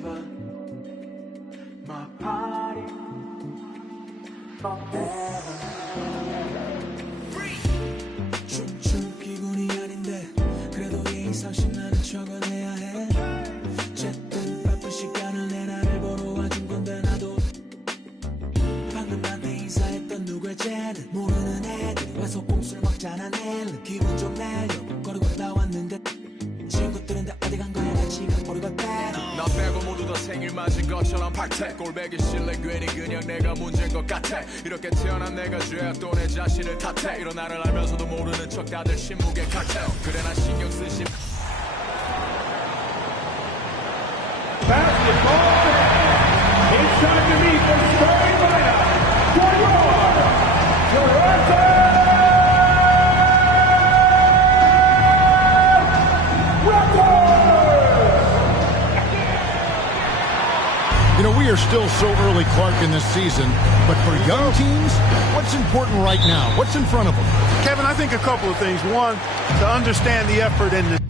forever. My party forever. 춤출 기분이 아닌데 그래도 예의상식 나는 적어내야 해. 어쨌든 바쁜 시간을 내 나를 보러 와준 건데 나도 방금 나한테 인사했던 누구야 쟤는 모르는 애들이 와서 꼼수를 먹잖아. 내일은 기분 좀 내려고 거리고 나왔는데 친구들은 다 어디 간 거야. 같이 가버리고 빼. 나 빼고 모두 다 생일 맞은 것처럼 박태. 꼴배기 싫래 괜히 그냥 내가 문제인 것 같아. 이렇게 태어난 내가 죄야 또 내 자신을 탓해. 이런 나를 알면서도 모르는 척 다들 신무게 칵테일. 그래 난 신경 쓰지. Basketball. It's time to meet the starting lineup for your Raptors. You know, we are still so early, Clark, in this season, but for young teams, what's important right now? What's in front of them? Kevin, I think a couple of things. One, to understand the effort and the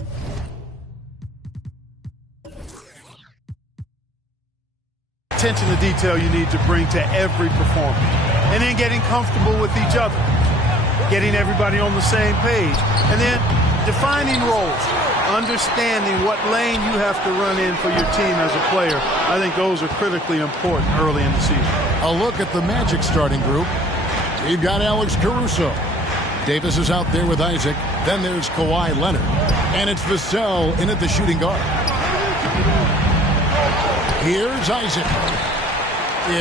attention to detail you need to bring to every performance. And then getting comfortable with each other, getting everybody on the same page, and then defining roles. Understanding what lane you have to run in for your team as a player. I think those are critically important early in the season. A look at the Magic starting group. We've got Alex Caruso. Davis is out there with Isaac. Then there's Kawhi Leonard. And it's Vassell in at the shooting guard. Here's Isaac.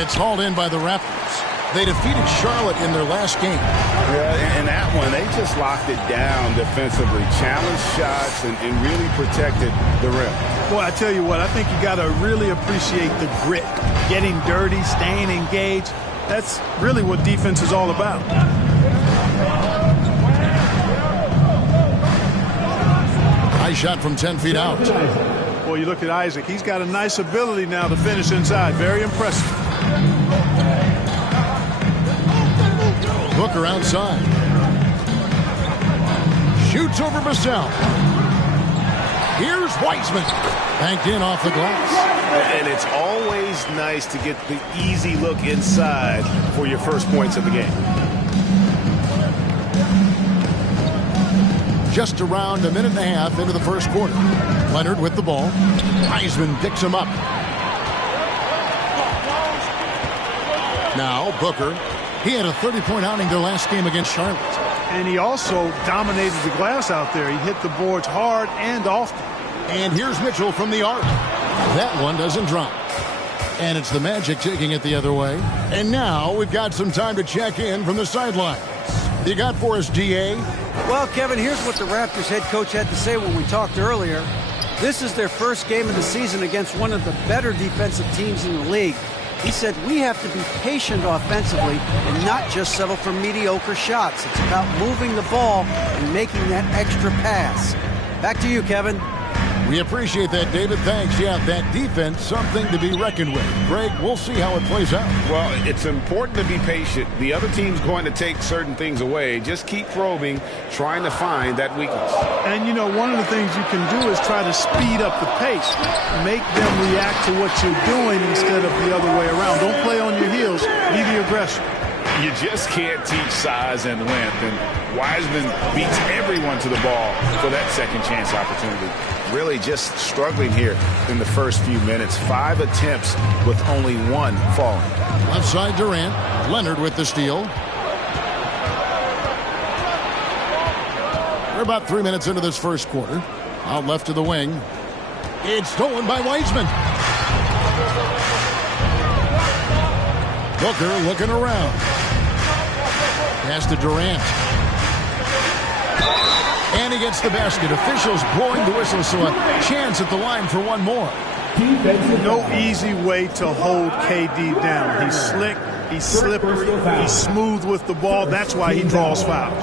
It's hauled in by the Raptors. They defeated Charlotte in their last game. Yeah, in that one, they just locked it down defensively, challenged shots, and really protected the rim. Boy, I tell you what, I think you got to really appreciate the grit, getting dirty, staying engaged. That's really what defense is all about. Nice shot from 10 feet out. Boy, you look at Isaac. He's got a nice ability now to finish inside. Very impressive. Booker outside. Shoots over Vassell. Here's Wiseman. Banked in off the glass. And it's always nice to get the easy look inside for your first points of the game. Just around a minute and a half into the first quarter. Leonard with the ball. Wiseman picks him up. Now Booker. He had a 30-point outing their last game against Charlotte. And he also dominated the glass out there. He hit the boards hard and often. And here's Mitchell from the arc. That one doesn't drop. And it's the Magic taking it the other way. And now we've got some time to check in from the sidelines. You got for us, GA? Well, Kevin, here's what the Raptors head coach had to say when we talked earlier. This is their first game of the season against one of the better defensive teams in the league. He said we have to be patient offensively and not just settle for mediocre shots. It's about moving the ball and making that extra pass. Back to you, Kevin. We appreciate that, David. Thanks. Yeah, that defense, something to be reckoned with. Greg, we'll see how it plays out. Well, it's important to be patient. The other team's going to take certain things away. Just keep probing, trying to find that weakness. And, you know, one of the things you can do is try to speed up the pace. Make them react to what you're doing instead of the other way around. Don't play on your heels. Be the aggressor. You just can't teach size and length, and Wiseman beats everyone to the ball for that second chance opportunity. Really just struggling here in the first few minutes. 5 attempts with only 1 falling. Left side Durant. Leonard with the steal. We're about 3 minutes into this first quarter. Out left to the wing. It's stolen by Wiseman. Booker looking around. Pass to Durant. And he gets the basket. Officials blowing the whistle, so a chance at the line for one more. No easy way to hold KD down. He's slick, he's slippery, he's smooth with the ball. That's why he draws fouls.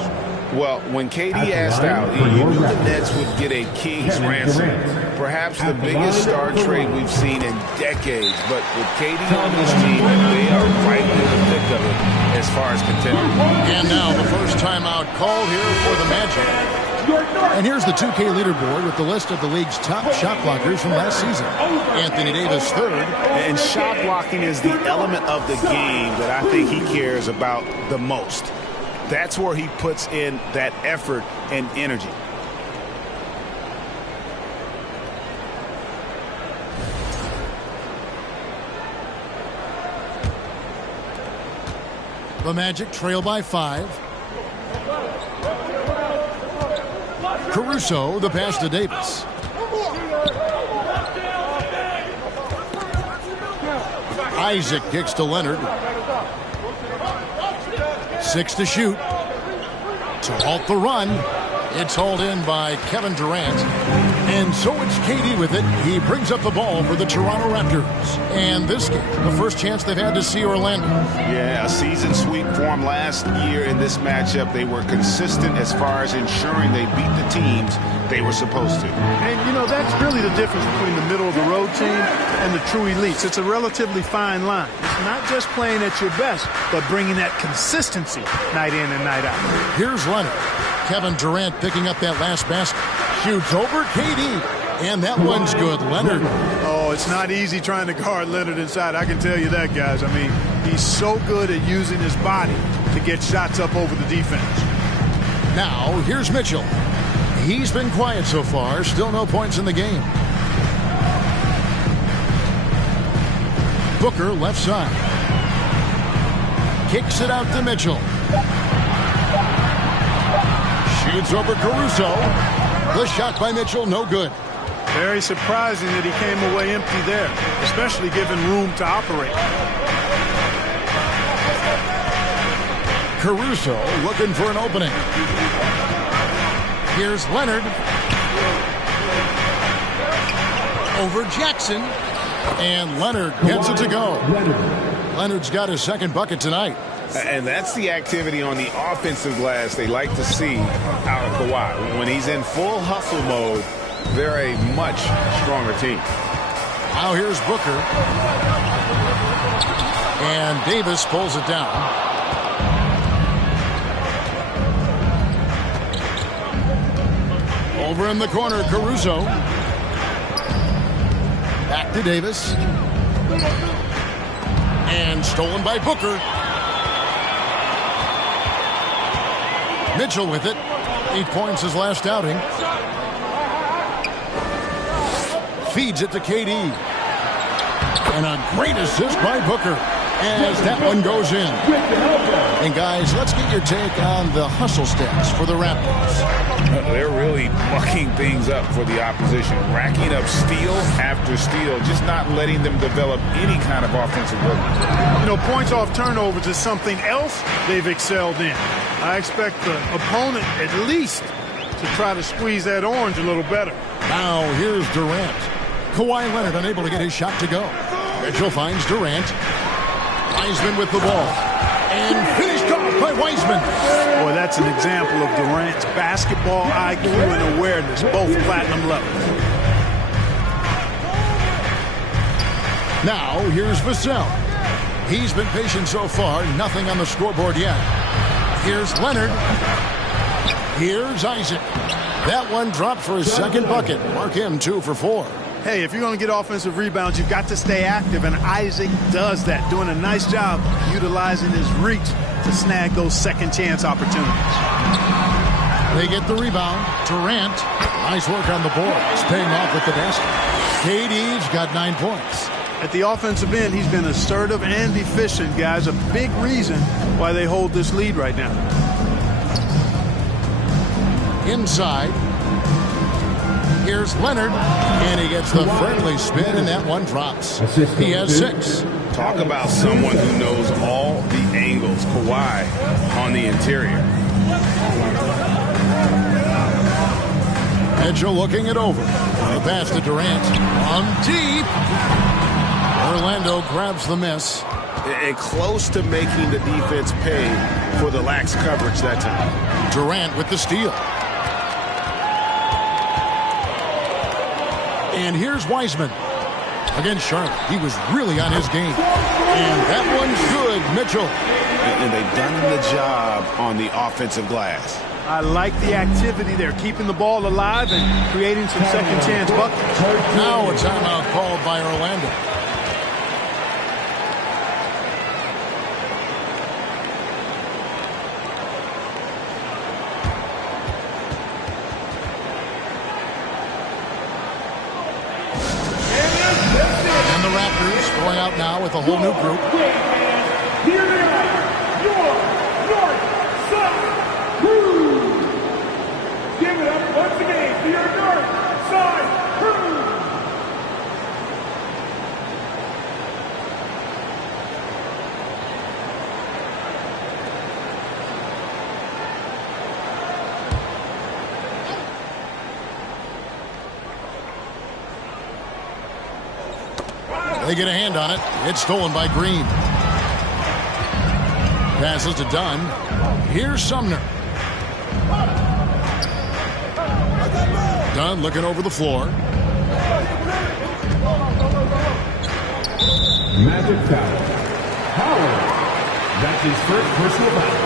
Well, when KD asked out, he knew the Nets would get a king's ransom. Perhaps the biggest star trade we've seen in decades. But with KD on this team, they are right in the thick of it as far as contenders. And now the first timeout called here for the Magic. And here's the 2K leaderboard with the list of the league's top shot blockers from last season. Anthony Davis third. And shot blocking is the element of the game that I think he cares about the most. That's where he puts in that effort and energy. The Magic trail by 5. Caruso, the pass to Davis. Isaac kicks to Leonard. 6 to shoot. To halt the run. It's hauled in by Kevin Durant. And so it's KD with it. He brings up the ball for the Toronto Raptors. And this game, the first chance they've had to see Orlando. Yeah, a season sweep for them last year in this matchup. They were consistent as far as ensuring they beat the teams they were supposed to. And, you know, that's really the difference between the middle-of-the-road team and the true elites. It's a relatively fine line. It's not just playing at your best, but bringing that consistency night in and night out. Here's Leonard. Kevin Durant picking up that last basket. Shoots over KD. And that one's good. Leonard. Oh, it's not easy trying to guard Leonard inside. I can tell you that, guys. I mean, he's so good at using his body to get shots up over the defense. Now, here's Mitchell. He's been quiet so far. Still no points in the game. Booker left side. Kicks it out to Mitchell. Shoots over Caruso. The shot by Mitchell, no good. Very surprising that he came away empty there, especially given room to operate. Caruso looking for an opening. Here's Leonard. Over Jackson. And Leonard gets it to go. Leonard's got his second bucket tonight. And that's the activity on the offensive glass they like to see out of Kawhi. When he's in full hustle mode, they're a much stronger team. Now here's Booker. And Davis pulls it down. Over in the corner, Caruso. Back to Davis. And stolen by Booker. Mitchell with it. 8 points his last outing. Feeds it to KD. And a great assist by Booker as that one goes in. And guys, let's get your take on the hustle stats for the Raptors. They're really mucking things up for the opposition, racking up steal after steal, just not letting them develop any kind of offensive work. You know, points off turnovers is something else they've excelled in. I expect the opponent at least to try to squeeze that orange a little better. Now here's Durant. Kawhi Leonard unable to get his shot to go. Mitchell finds Durant. Wiseman with the ball. And finished off by Wiseman. Boy, that's an example of Durant's basketball IQ and awareness, both platinum level. Now, here's Vassell. He's been patient so far, nothing on the scoreboard yet. Here's Leonard. Here's Isaac. That one dropped for his second bucket. Mark him 2 for 4. Hey, if you're going to get offensive rebounds, you've got to stay active, and Isaac does that, doing a nice job utilizing his reach to snag those second chance opportunities. They get the rebound. Durant, nice work on the boards, paying off with the basket. KD's got 9 points. At the offensive end, he's been assertive and efficient, guys. A big reason why they hold this lead right now. Inside. Here's Leonard, and he gets the friendly spin, and that one drops. He has 6. Talk about someone who knows all the angles. Kawhi on the interior. Mitchell looking it over. The pass to Durant. On deep. Orlando grabs the miss. And close to making the defense pay for the lax coverage that time. Durant with the steal. And here's Wiseman. Against Charlotte, he was really on his game. And that one's good, Mitchell. And they've done the job on the offensive glass. I like the activity there, keeping the ball alive and creating some second chance buckets. Now a timeout called by Orlando. And the Raptors going out now with a whole new group. Here they are, your North Side Crew. Give it up once again for your North Side Crew. They get a hand on it. It's stolen by Green. Passes to Dunn. Here's Sumner. Dunn looking over the floor. Magic foul. Howard. That's his first personal foul.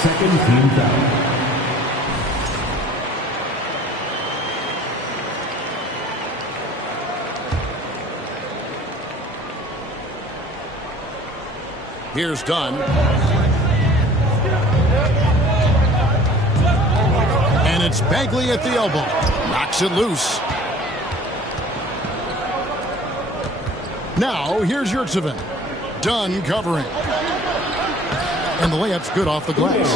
Second team foul. Here's Dunn. And it's Bagley at the elbow. Knocks it loose. Now, here's Yurtseven. Dunn covering. And the layup's good off the glass.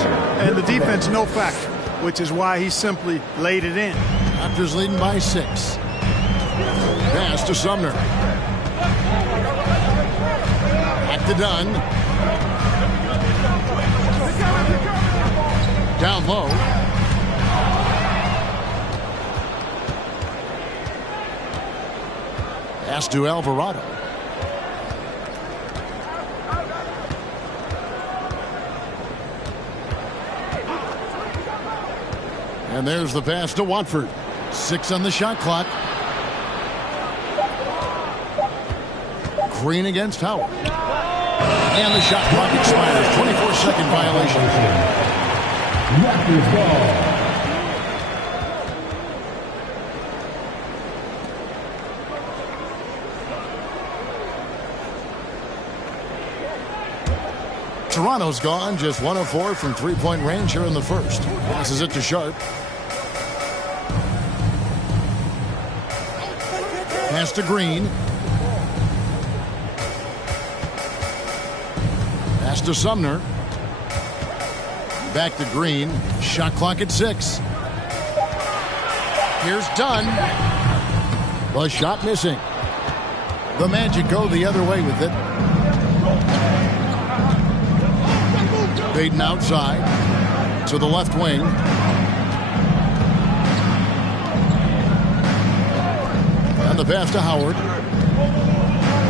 And the defense no factor, which is why he simply laid it in. Raptors leading by 6. Pass to Sumner. Back to Dunn. Down low. Pass to Alvarado. And there's the pass to Watford. 6 on the shot clock. Green against Howard. And the shot clock expires. 24-second violation. Raptors ball. Toronto's gone, just 1 of 4 from three-point range here in the first. Passes it to Sharp. Pass to Green. Pass to Sumner. Back to Green. Shot clock at 6. Here's Dunn. The shot missing. The Magic go the other way with it. Baden outside to the left wing. And the pass to Howard.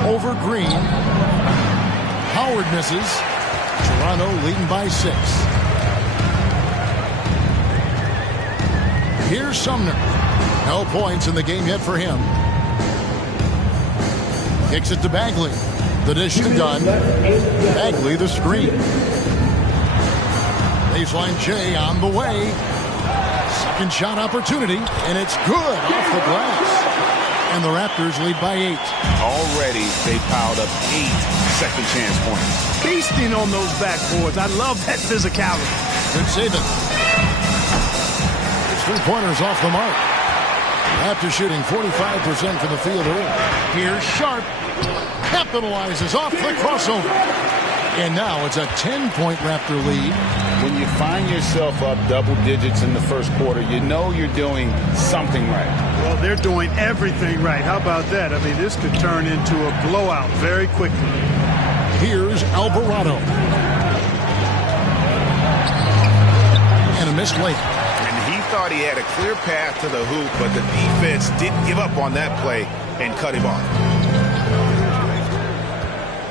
Over Green. Howard misses. Toronto leading by 6. Here's Sumner. No points in the game yet for him. Kicks it to Bagley. The dish to Dunn. Bagley the screen. Baseline J on the way. Second shot opportunity, and it's good off the glass. And the Raptors lead by 8. Already, they piled up 8 second chance points. Feasting on those backboards. I love that physicality. Good saving. It's 3-pointers off the mark. Raptors shooting 45% from the field early. Here's Sharp. Capitalizes off the crossover. And now it's a 10-point Raptor lead. When you find yourself up double digits in the first quarter, you know you're doing something right. Well, they're doing everything right. How about that? I mean, this could turn into a blowout very quickly. Here's Alvarado. And a missed late. And he thought he had a clear path to the hoop, but the defense didn't give up on that play and cut him off.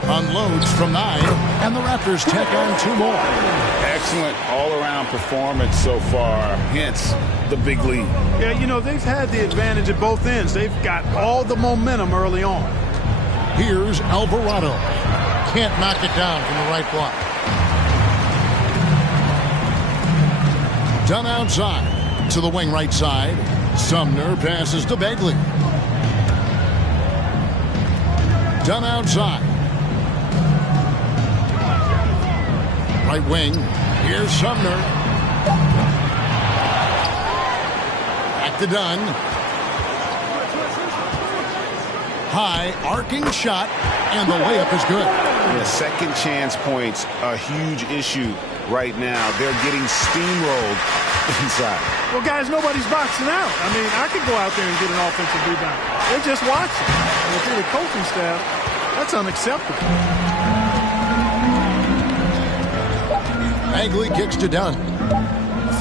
Unloads from 9, and the Raptors tack on 2 more. Excellent all-around performance so far, hence the big lead. Yeah, you know, they've had the advantage at both ends. They've got all the momentum early on. Here's Alvarado. Can't knock it down from the right block. Done outside to the wing right side. Sumner passes to Bagley. Done outside. Right wing. Here's Sumner. Back to Dunn. High arcing shot, and the layup is good. The second chance points a huge issue right now. They're getting steamrolled inside. Well, guys, nobody's boxing out. I mean, I could go out there and get an offensive rebound. They're just watching. And if you're the coaching staff, that's unacceptable. Bagley kicks to Dunn.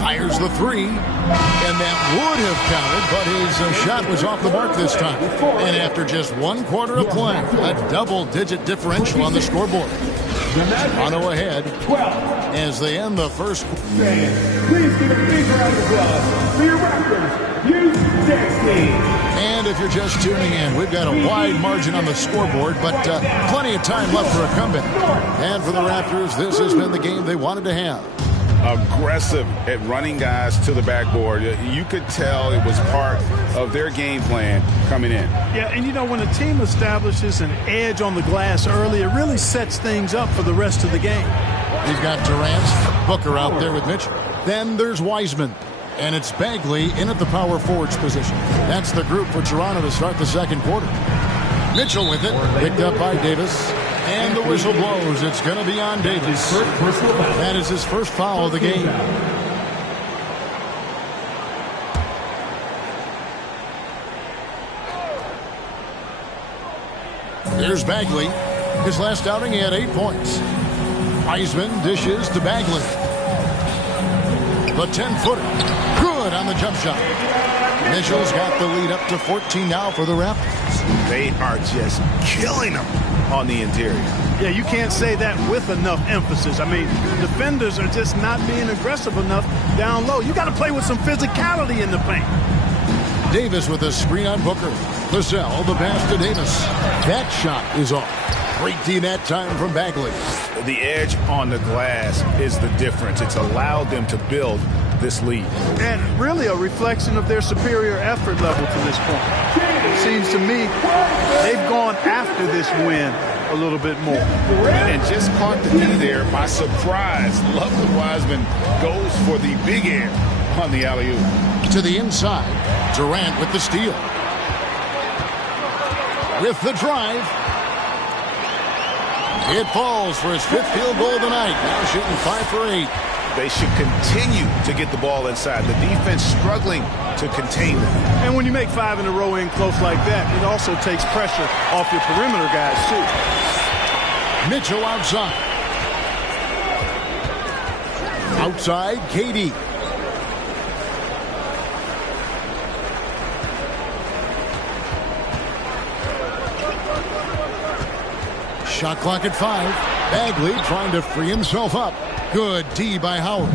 Fires the three. And that would have counted, but his shot was off the mark this time. And after just 1 quarter of play, a double-digit differential on the scoreboard. Toronto ahead as they end the first. Please give a big round of applause for your Raptors, U-16 team. And if you're just tuning in, we've got a wide margin on the scoreboard, but plenty of time left for a comeback. And for the Raptors, this has been the game they wanted to have. Aggressive at running guys to the backboard. You could tell it was part of their game plan coming in. Yeah, and you know, when a team establishes an edge on the glass early, it really sets things up for the rest of the game. You've got Durant, Booker out there with Mitchell. Then there's Wiseman. And it's Bagley in at the power forwards position. That's the group for Toronto to start the second quarter. Mitchell with it, picked up by Davis. And the whistle blows. It's going to be on Davis. That is his first foul of the game. Here's Bagley. His last outing, he had 8 points. Wiseman dishes to Bagley. The 10-footer. Good on the jump shot. Mitchell's got the lead up to 14 now for the Raptors. They are just killing them on the interior. Yeah, you can't say that with enough emphasis. I mean, defenders are just not being aggressive enough down low. You got to play with some physicality in the paint. Davis with a screen on Booker. Vassell, the pass to Davis. That shot is off. Great D that time from Bagley. The edge on the glass is the difference. It's allowed them to build this lead. And really a reflection of their superior effort level to this point. It seems to me they've gone after this win a little bit more. And just caught the D there by surprise. Lovely Wiseman goes for the big air on the alley-oop. To the inside. Durant with the steal. With the drive. It falls for his 5th field goal of the night. Now shooting 5 for 8. They should continue to get the ball inside. The defense struggling to contain them. And when you make 5 in a row in close like that, it also takes pressure off your perimeter guys, too. Mitchell outside. Outside, KD. Shot clock at 5. Bagley trying to free himself up. Good D by Howard.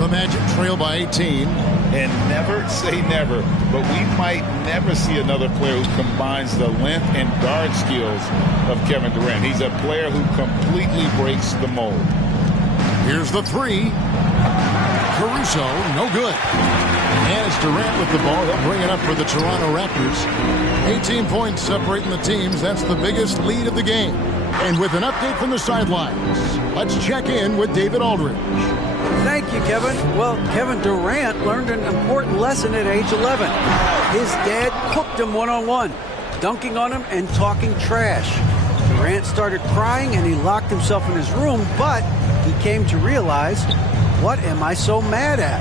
The Magic trail by 18. And never say never, but we might never see another player who combines the length and guard skills of Kevin Durant. He's a player who completely breaks the mold. Here's the 3. Caruso, no good. And it's Durant with the ball. He'll bring it up for the Toronto Raptors. 18 points separating the teams. That's the biggest lead of the game. And with an update from the sidelines, let's check in with David Aldridge. Thank you, Kevin. Well, Kevin Durant learned an important lesson at age 11. His dad cooked him one-on-one, dunking on him and talking trash. Durant started crying and he locked himself in his room, but he came to realize, what am I so mad at?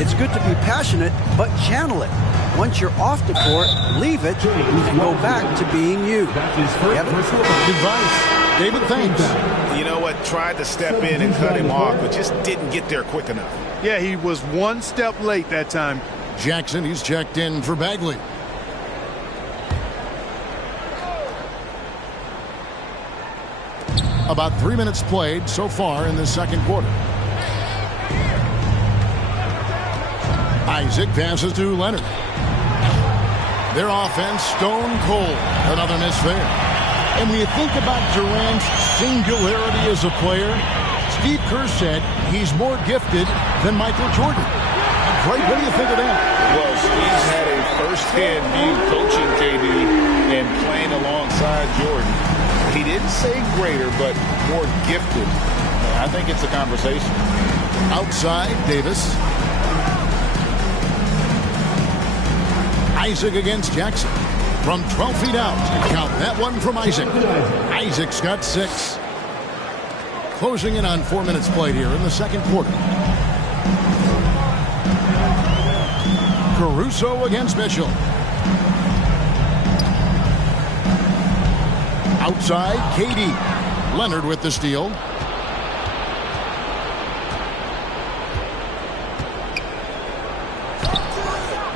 It's good to be passionate, but channel it. Once you're off the court, leave it and go back to being you. Kevin? Advice. David, thanks. You know what? Tried to step in and cut him off, but just didn't get there quick enough. Yeah, he was one step late that time. Jackson, he's checked in for Bagley. About 3 minutes played so far in the second quarter. Isaac passes to Leonard. Their offense stone cold. Another miss there. And when you think about Durant's singularity as a player, Steve Kerr said he's more gifted than Michael Jordan. Greg, what do you think of that? Well, Steve's had a first-hand view coaching KD and playing alongside Jordan. He didn't say greater, but more gifted. I think it's a conversation. Outside, Davis. Isaac against Jackson. From 12 feet out. Count that one from Isaac. Isaac's got 6. Closing in on 4 minutes played here in the second quarter. Caruso against Mitchell. Outside, KD. Leonard with the steal.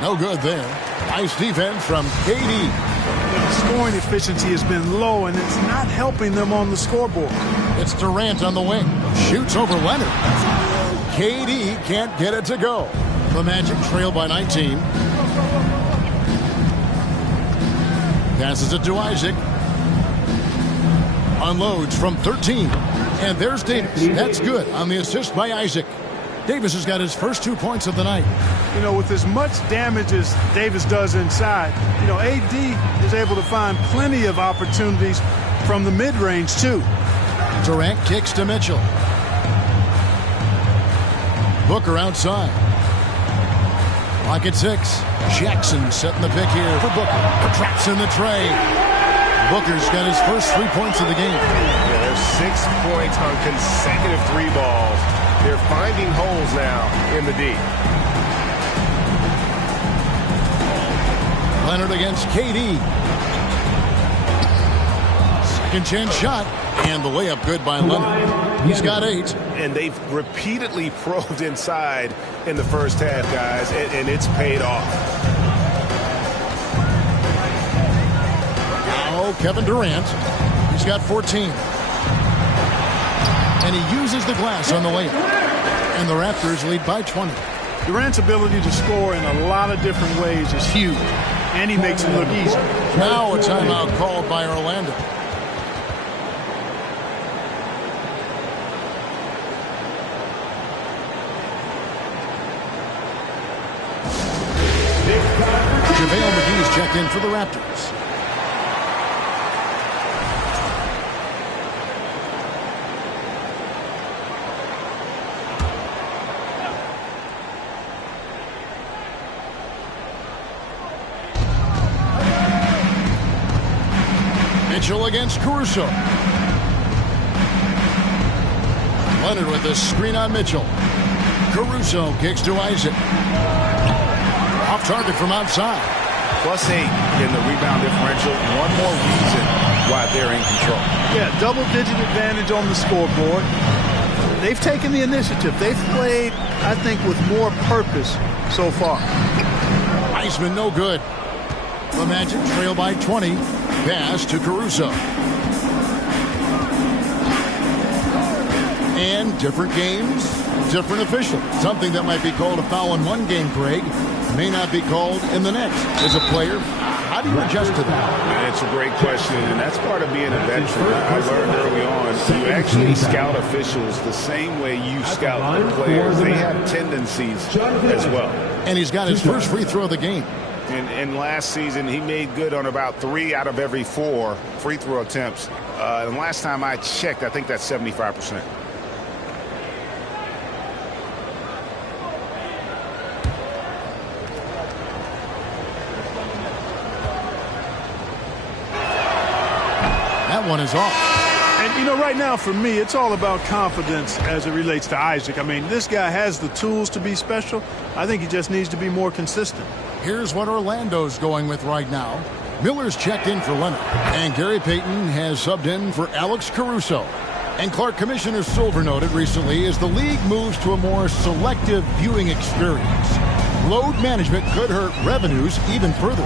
No good there. Nice defense from KD. Scoring efficiency has been low, and it's not helping them on the scoreboard. It's Durant on the wing. Shoots over Leonard. KD can't get it to go. The Magic trail by 19. Passes it to Isaac. Unloads from 13. And there's Davis. That's good on the assist by Isaac. Davis has got his first 2 points of the night. You know, with as much damage as Davis does inside, you know, AD is able to find plenty of opportunities from the mid-range, too. Durant kicks to Mitchell. Booker outside. Lock at 6. Jackson setting the pick here for Booker. Traps in the tray. Booker's got his first 3 points of the game. Yeah, there's 6 points on consecutive 3 balls. They're finding holes now in the D. Leonard against KD. Second chance shot. And the layup good by Leonard. He's got 8. And they've repeatedly probed inside in the first half, guys, and it's paid off. Now Kevin Durant. He's got 14. And he uses the glass on the layup. And the Raptors lead by 20. Durant's ability to score in a lot of different ways is huge. And he makes it look easy. Now a timeout called by Orlando. JaVale McGee's checked in for the Raptors. Mitchell against Caruso. Leonard with the screen on Mitchell. Caruso kicks to Isaac. Off target from outside. +8 in the rebound differential. One more reason why they're in control. Yeah, double-digit advantage on the scoreboard. They've taken the initiative. They've played, I think, with more purpose so far. Iceman no good. The Magic trail by 20. Pass to Caruso. And different games, different official. Something that might be called a foul in one game, Greg, may not be called in the next. As a player, how do you adjust to that? It's a great question, and that's part of being a veteran. I learned early on, you actually scout officials the same way you scout the players. They have tendencies as well. And he's got his first free throw of the game. And last season, he made good on about 3 out of every 4 free throw attempts. And last time I checked, I think that's 75%. That one is off. And, you know, right now for me, it's all about confidence as it relates to Isaac. I mean, this guy has the tools to be special. I think he just needs to be more consistent. Here's what Orlando's going with right now. Miller's checked in for Leonard. And Gary Payton has subbed in for Alex Caruso. And Clark, Commissioner Silver noted recently as the league moves to a more selective viewing experience, load management could hurt revenues even further.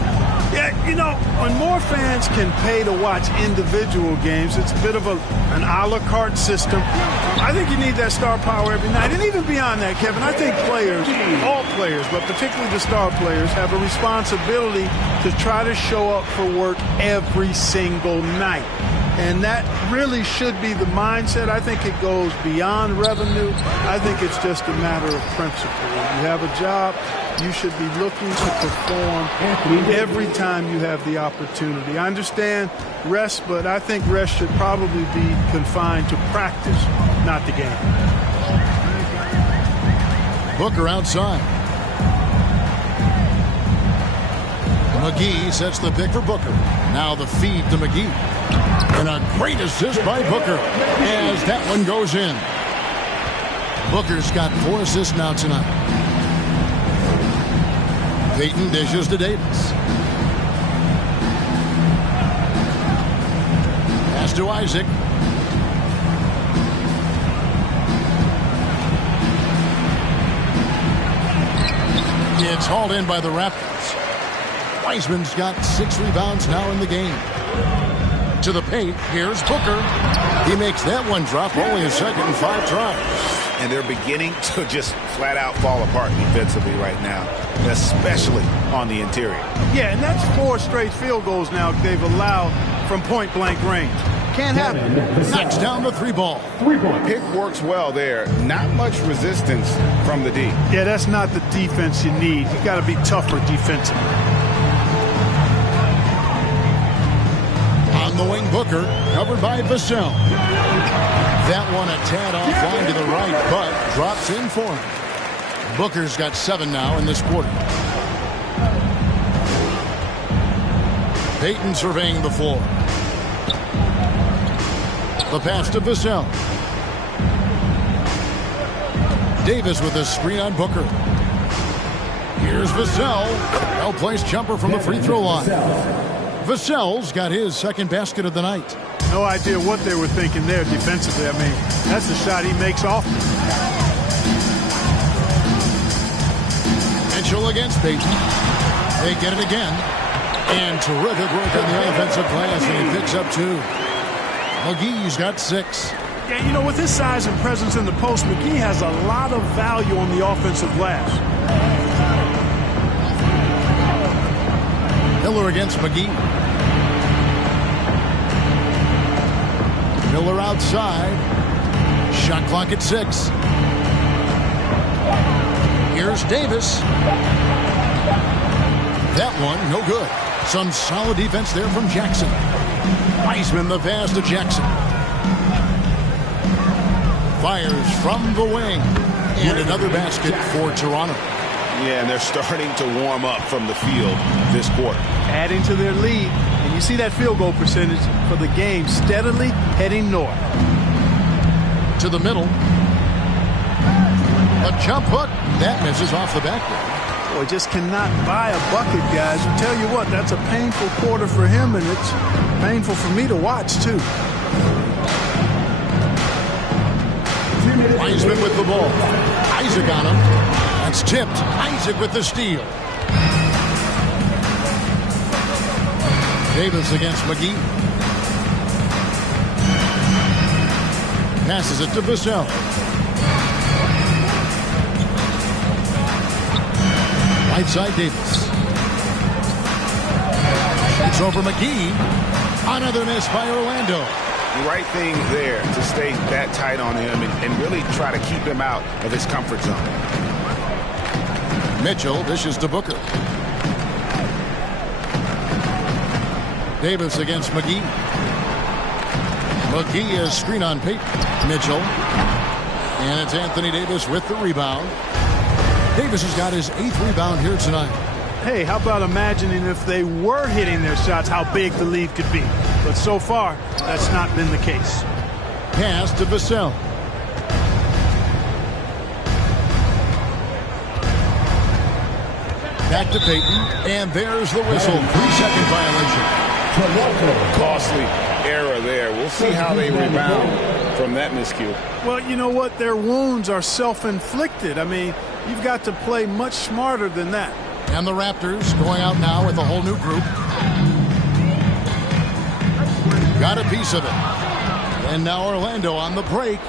Yeah, you know, when more fans can pay to watch individual games, it's a bit of an a la carte system. I think you need that star power every night. And even beyond that, Kevin, I think players, all players, but particularly the star players, have a responsibility to try to show up for work every single night. And that really should be the mindset. I think it goes beyond revenue. I think it's just a matter of principle. When you have a job, you should be looking to perform every time you have the opportunity. I understand rest, but I think rest should probably be confined to practice, not the game. Booker outside. McGee sets the pick for Booker. Now the feed to McGee. And a great assist by Booker as that one goes in. Booker's got 4 assists now tonight. Payton dishes to Davis. Pass to Isaac. It's hauled in by the Raptors. Wiseman's got 6 rebounds now in the game. To the paint, here's Booker. He makes that one drop, only a second and 5 tries. And they're beginning to just flat out fall apart defensively right now, especially on the interior. Yeah, and that's 4 straight field goals now they've allowed from point-blank range. Can't happen. 6 down the 3 ball. Pick works well there. Not much resistance from the D. Yeah, that's not the defense you need. You got to be tougher defensively. On the wing, Booker, covered by Vassell. That one a tad offline to the right, but drops in for him. Booker's got 7 now in this quarter. Payton surveying the floor. The pass to Vassell. Davis with a screen on Booker. Here's Vassell. Well-placed jumper from the free throw line. Vassell's got his second basket of the night. No idea what they were thinking there defensively. I mean, that's the shot he makes often. Mitchell against Payton. They get it again. And terrific work on the offensive glass, and he picks up 2. McGee's got 6. Yeah, you know, with his size and presence in the post, McGee has a lot of value on the offensive glass. Miller against McGee. Miller outside. Shot clock at 6. Here's Davis. That one, no good. Some solid defense there from Jackson. Wiseman the pass to Jackson. Fires from the wing. And another basket for Toronto. Yeah, and they're starting to warm up from the field this quarter. Adding to their lead. And you see that field goal percentage for the game steadily heading north. To the middle. A jump hook. That misses off the backboard. Boy, just cannot buy a bucket, guys. I tell you what, that's a painful quarter for him, and it's painful for me to watch, too. Wiseman with the ball. Isaac on him. That's tipped. Isaac with the steal. Davis against McGee. Passes it to Vassell. Right side Davis. It's over McGee. Another miss by Orlando. The right thing there to stay that tight on him and really try to keep him out of his comfort zone. Mitchell dishes to Booker. Davis against McGee. McGee is screen on Payton. Mitchell. And it's Anthony Davis with the rebound. Davis has got his 8th rebound here tonight. Hey, how about imagining if they were hitting their shots, how big the lead could be. But so far, that's not been the case. Pass to Vassell. Back to Payton. And there's the whistle. 3-second violation. Costly error there. We'll see how they rebound from that miscue. Well, you know what? Their wounds are self-inflicted. I mean, you've got to play much smarter than that. And the Raptors going out now with a whole new group. Got a piece of it. And now Orlando on the break.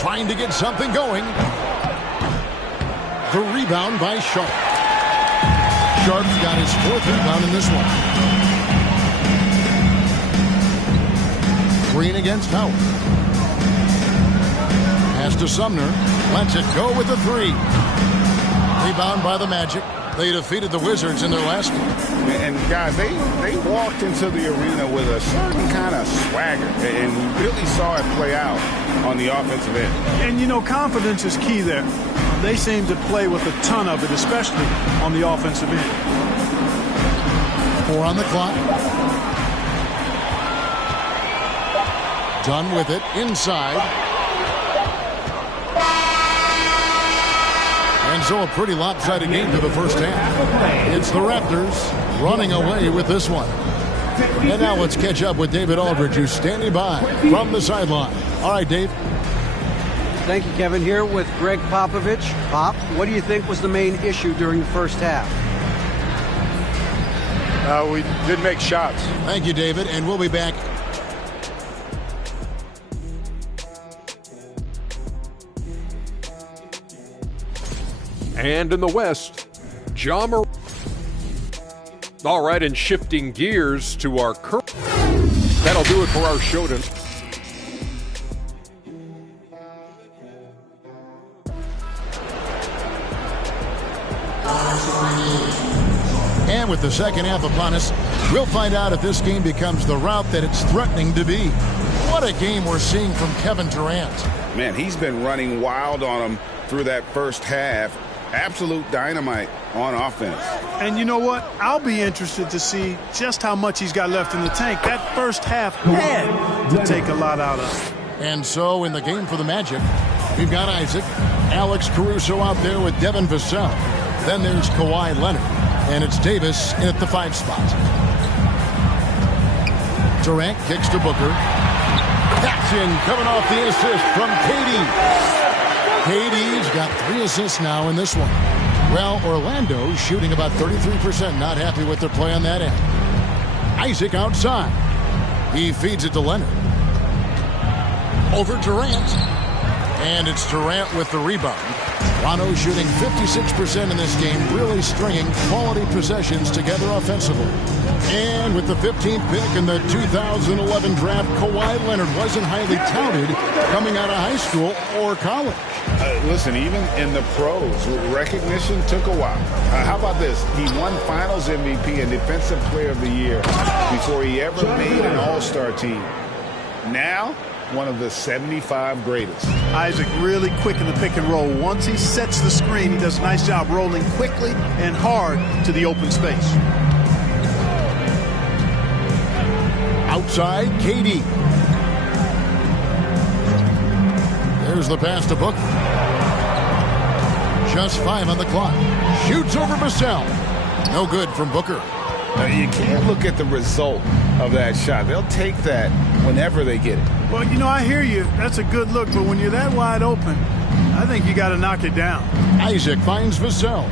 Trying to get something going. The rebound by Sharp. Sharp's got his 4th rebound in this one. Green against Howard. Pass to Sumner. Lets it go with the three. Rebound by the Magic. They defeated the Wizards in their last game. And guys, they walked into the arena with a certain kind of swagger, and we really saw it play out on the offensive end. And, you know, confidence is key there. They seem to play with a ton of it, especially on the offensive end. 4 on the clock. Done with it. Inside. And so a pretty lopsided game for the first half. It's the Raptors running away with this one. And now let's catch up with David Aldridge, who's standing by from the sideline. All right, Dave. Thank you, Kevin. Here with Greg Popovich. Pop, what do you think was the main issue during the first half? We didn't make shots. Thank you, David, and we'll be back. And in the West, John. All right, and shifting gears to our current. That'll do it for our show tonight. And with the second half upon us, we'll find out if this game becomes the route that it's threatening to be. What a game we're seeing from Kevin Durant. Man, he's been running wild on them through that first half. Absolute dynamite on offense. And you know what? I'll be interested to see just how much he's got left in the tank. That first half had to take a lot out of. And so in the game for the Magic, we've got Isaac, Alex Caruso out there with Devin Vassell. Then there's Kawhi Leonard, and it's Davis in at the 5 spot. Durant kicks to Booker. That's in, coming off the assist from KD. KD's got 3 assists now in this one. Well, Orlando shooting about 33%, not happy with their play on that end. Isaac outside. He feeds it to Leonard. Over Durant. And it's Durant with the rebound. Toronto shooting 56% in this game, really stringing quality possessions together offensively. And with the 15th pick in the 2011 draft, Kawhi Leonard wasn't highly touted coming out of high school or college. Listen, even in the pros, recognition took a while. How about this? He won Finals MVP and Defensive Player of the Year before he ever made an All-Star team. Now, one of the 75 greatest. Isaac really quick in the pick and roll. Once he sets the screen, he does a nice job rolling quickly and hard to the open space. Outside, KD. There's the pass to Booker. Just 5 on the clock. Shoots over Vassell. No good from Booker. You can't look at the result of that shot. They'll take that whenever they get it. Well, you know, I hear you. That's a good look, but when you're that wide open, I think you got to knock it down. Isaac finds Vassell.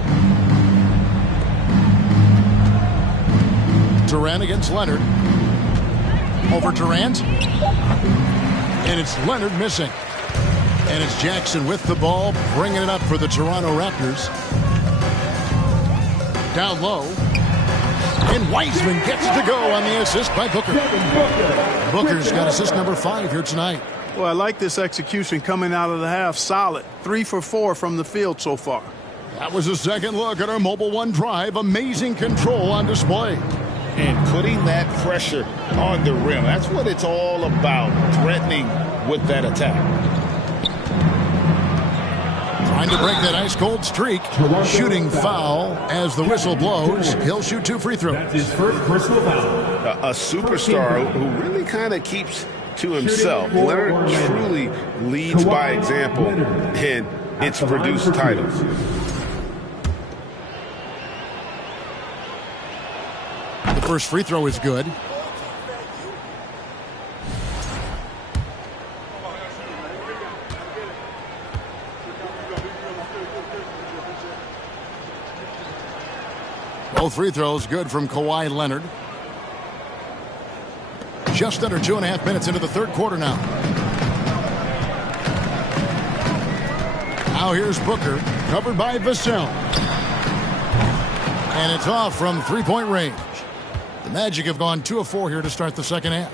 Durant against Leonard. Over Durant. And it's Leonard missing. And it's Jackson with the ball, bringing it up for the Toronto Raptors. Down low. And Wiseman gets it to go on the assist by Booker. Booker's got assist number 5 here tonight. Well, I like this execution coming out of the half. Solid. 3 for 4 from the field so far. That was a second look at our Mobile One drive. Amazing control on display. And putting that pressure on the rim. That's what it's all about, threatening with that attack. Trying to break that ice-cold streak. Shooting foul as the whistle blows. He'll shoot 2 free throws. That's his first personal foul. A superstar who really kind of keeps to himself. Leonard truly leads by example, and it's produced titles. The first free throw is good. Both free throws good from Kawhi Leonard. Just under 2.5 minutes into the third quarter now. Now here's Booker, covered by Vassell. And it's off from three-point range. The Magic have gone 2 of 4 here to start the second half.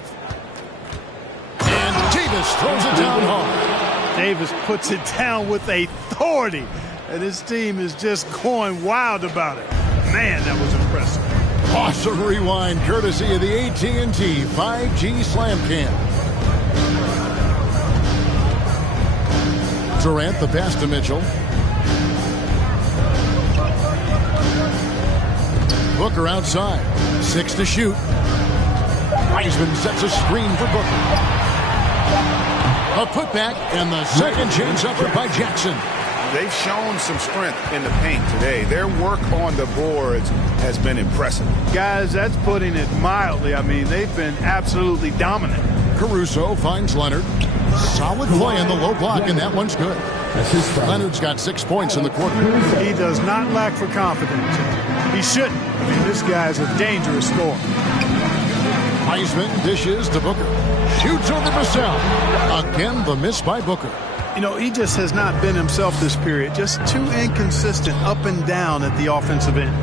Davis throws it down hard. Davis puts it down with authority, and his team is just going wild about it. Man, that was impressive. Awesome rewind courtesy of the AT&T 5G Slam Cam. Durant the pass to Mitchell. Booker outside. 6 to shoot. Wiseman sets a screen for Booker. A putback and the second chance effort by Jackson. They've shown some strength in the paint today. Their work on the boards has been impressive. Guys, that's putting it mildly. I mean, they've been absolutely dominant. Caruso finds Leonard. Solid play in the low block, and that one's good. Leonard's got 6 points in the quarter. He does not lack for confidence. He shouldn't. I mean, this guy's a dangerous scorer. Wiseman dishes to Booker. Shoots over Vassell. Again, the miss by Booker. You know, he just has not been himself this period. Just too inconsistent up and down at the offensive end.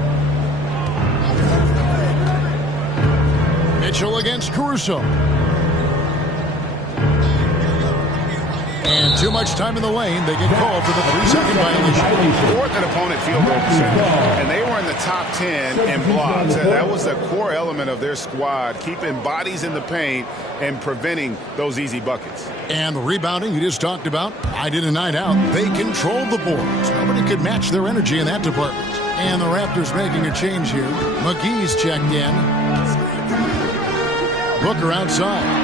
Mitchell against Caruso. And too much time in the lane. They get called for the 3-second violation. Fourth and opponent field goal percentage. And they were in the top 10 in blocks. And that was the core element of their squad, keeping bodies in the paint and preventing those easy buckets. And the rebounding you just talked about, night in and night out, they controlled the boards. Nobody could match their energy in that department. And the Raptors making a change here. McGee's checked in. Booker outside.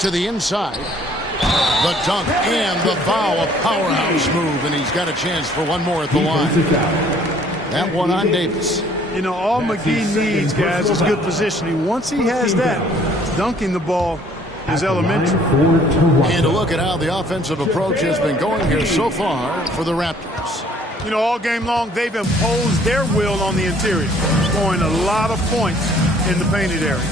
To the inside. The dunk and the foul, a powerhouse move, and he's got a chance for one more at the line. That one on Davis. You know, all McGee needs, guys, is good positioning. Once he has that, dunking the ball is elementary. And to look at how the offensive approach has been going here so far for the Raptors. You know, all game long, they've imposed their will on the interior, scoring a lot of points in the painted area.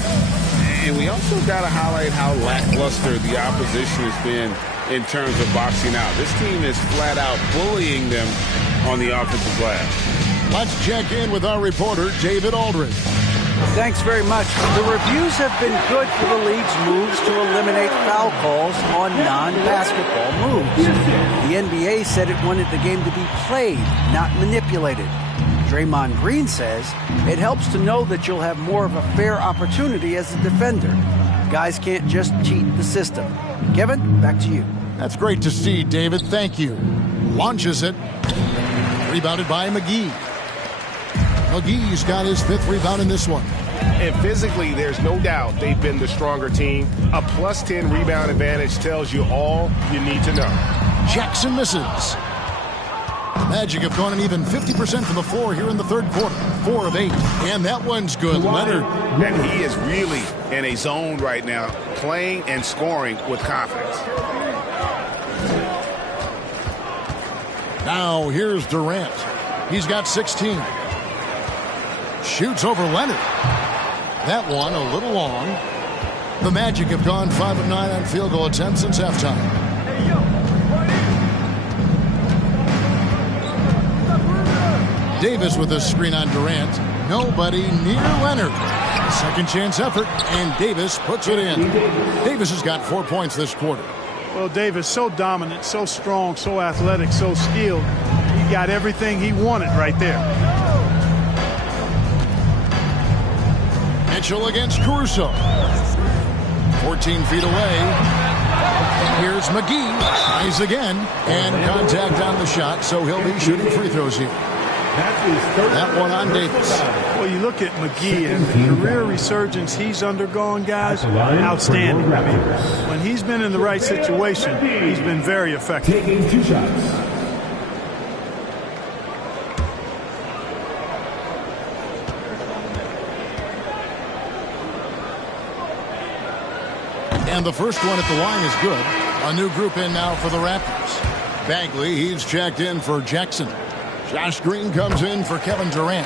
And we also got to highlight how lackluster the opposition has been in terms of boxing out. This team is flat out bullying them on the offensive glass. Let's check in with our reporter, David Aldridge. Thanks very much. The reviews have been good for the league's moves to eliminate foul calls on non-basketball moves. The NBA said it wanted the game to be played, not manipulated. Draymond Green says it helps to know that you'll have more of a fair opportunity as a defender. Guys can't just cheat the system. Kevin, back to you. That's great to see, David. Thank you. Launches it. Rebounded by McGee. McGee's got his 5th rebound in this one. And physically, there's no doubt they've been the stronger team. A plus 10 rebound advantage tells you all you need to know. Jackson misses. The Magic have gone an even 50% from the floor here in the third quarter. 4 of 8. And that one's good. Leonard. And he is really in a zone right now, playing and scoring with confidence. Now here's Durant. He's got 16. Shoots over Leonard. That one a little long. The Magic have gone 5 of 9 on field goal attempts since halftime. Davis with a screen on Durant. Nobody near Leonard. Second chance effort, and Davis puts it in. Davis has got 4 points this quarter. Well, Davis, so dominant, so strong, so athletic, so skilled. He got everything he wanted right there. Mitchell against Caruso. 14 feet away. Here's McGee. Tries again. And contact on the shot, so he'll be shooting free throws here. That one on Davis. Well, you look at McGee and the career resurgence he's undergone, guys, outstanding. I mean, when he's been in the right situation, he's been very effective. Taking 2 shots. And the first one at the line is good. A new group in now for the Raptors. Bagley, he's checked in for Jackson. Josh Green comes in for Kevin Durant.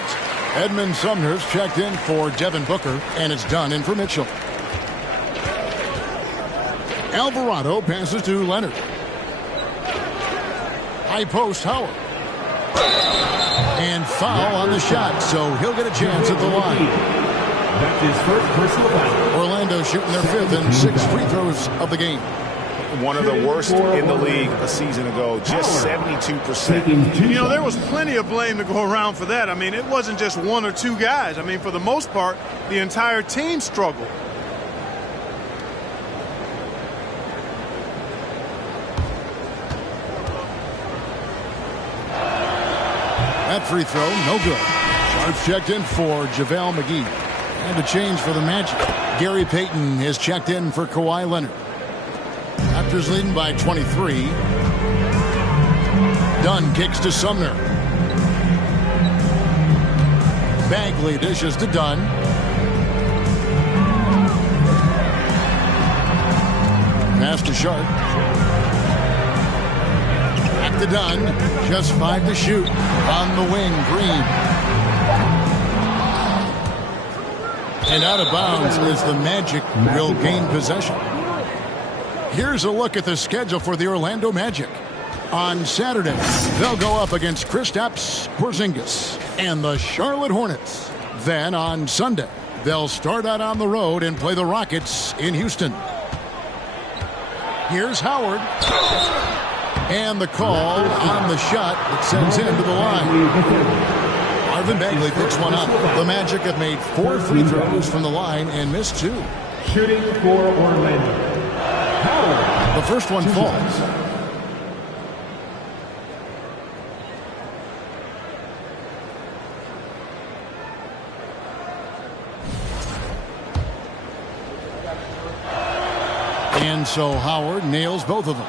Edmund Sumner's checked in for Devin Booker, and it's done in for Mitchell. Alvarado passes to Leonard. High post, Howard. And foul on the shot, so he'll get a chance at the line. That's his first personal foul. Orlando shooting their 5th and 6th free throws of the game. One of the worst in the league a season ago, just 72%. You know, there was plenty of blame to go around for that. I mean, it wasn't just one or two guys. I mean, for the most part, the entire team struggled. That free throw, no good. Sharps checked in for JaVale McGee. And a change for the Magic. Gary Payton is checked in for Kawhi Leonard. Raptors leading by 23. Dunn kicks to Sumner. Bagley dishes to Dunn. Pass to Sharp. Back to Dunn. Just 5 to shoot. On the wing, Green. And out of bounds is the Magic. Will gain possession. Here's a look at the schedule for the Orlando Magic. On Saturday, they'll go up against Kristaps Porzingis and the Charlotte Hornets. Then on Sunday, they'll start out on the road and play the Rockets in Houston. Here's Howard. And the call on the shot that sends him to the line. Marvin Bagley picks one up. The Magic have made 4 free throws from the line and missed 2. Shooting for Orlando. The first one falls. And so Howard nails both of them.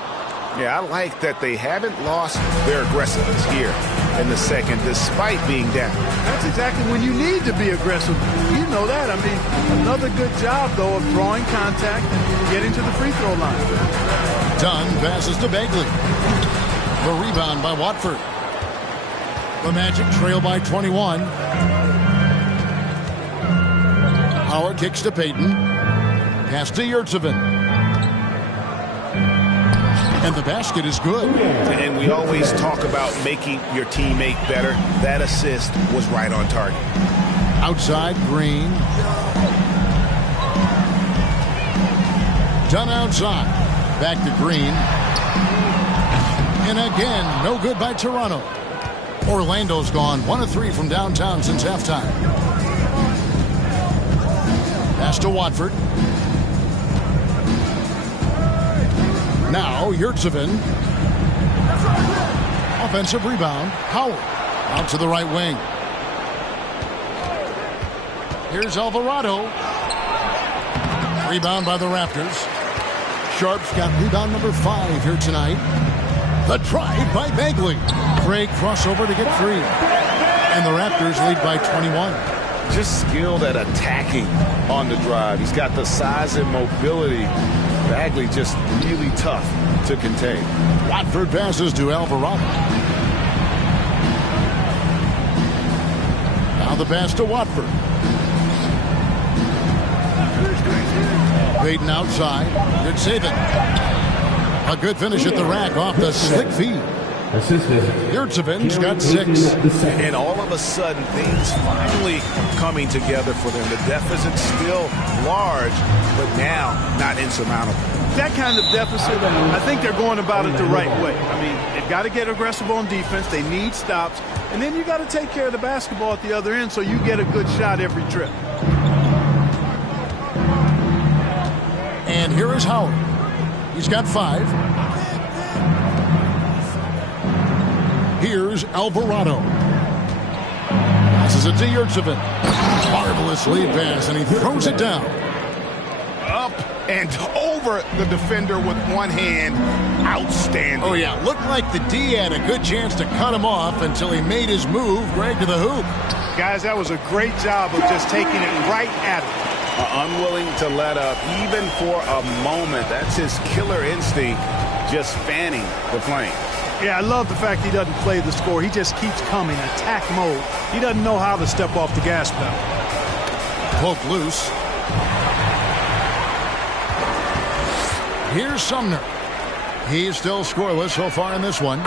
Yeah, I like that they haven't lost their aggressiveness here in the second, despite being down. That's exactly when you need to be aggressive. You know that. I mean, another good job, though, of drawing contact and getting to the free throw line. Dunn passes to Bagley. The rebound by Watford. The Magic trail by 21. Howard kicks to Payton. Pass to Yurtsevin. And the basket is good. And we always talk about making your teammate better. That assist was right on target. Outside, Green. Dunn outside. Back to Green. And again, no good by Toronto. Orlando's gone 1 of 3 from downtown since halftime. Pass to Watford. Now, Yurtsevin. Offensive rebound. Howard. Out to the right wing. Here's Alvarado. Rebound by the Raptors. Sharp's got rebound number 5 here tonight. The drive by Bagley. Great crossover to get free. And the Raptors lead by 21. Just skilled at attacking on the drive. He's got the size and mobility. Bagley just really tough to contain. Watford passes to Alvarado. Now the pass to Watford. Payton outside. Good saving. A good finish at the rack off the slick feed. Yurtsevin's got 6. And all of a sudden, things finally coming together for them. The deficit's still large, but now not insurmountable. That kind of deficit, I think they're going about it the right way. I mean, they've got to get aggressive on defense. They need stops. And then you got to take care of the basketball at the other end so you get a good shot every trip. And here is Howard. He's got 5. Here's Alvarado. Passes it to Yurtsevin. Marvelous lead pass, and he throws it down. Up and over the defender with one hand. Outstanding. Oh, yeah. Looked like the D had a good chance to cut him off until he made his move right to the hoop. Guys, that was a great job of just taking it right at him. Unwilling to let up, even for a moment. That's his killer instinct, just fanning the flame. Yeah, I love the fact he doesn't play the score. He just keeps coming, attack mode. He doesn't know how to step off the gas pedal. Poke loose. Here's Sumner. He's still scoreless so far in this one.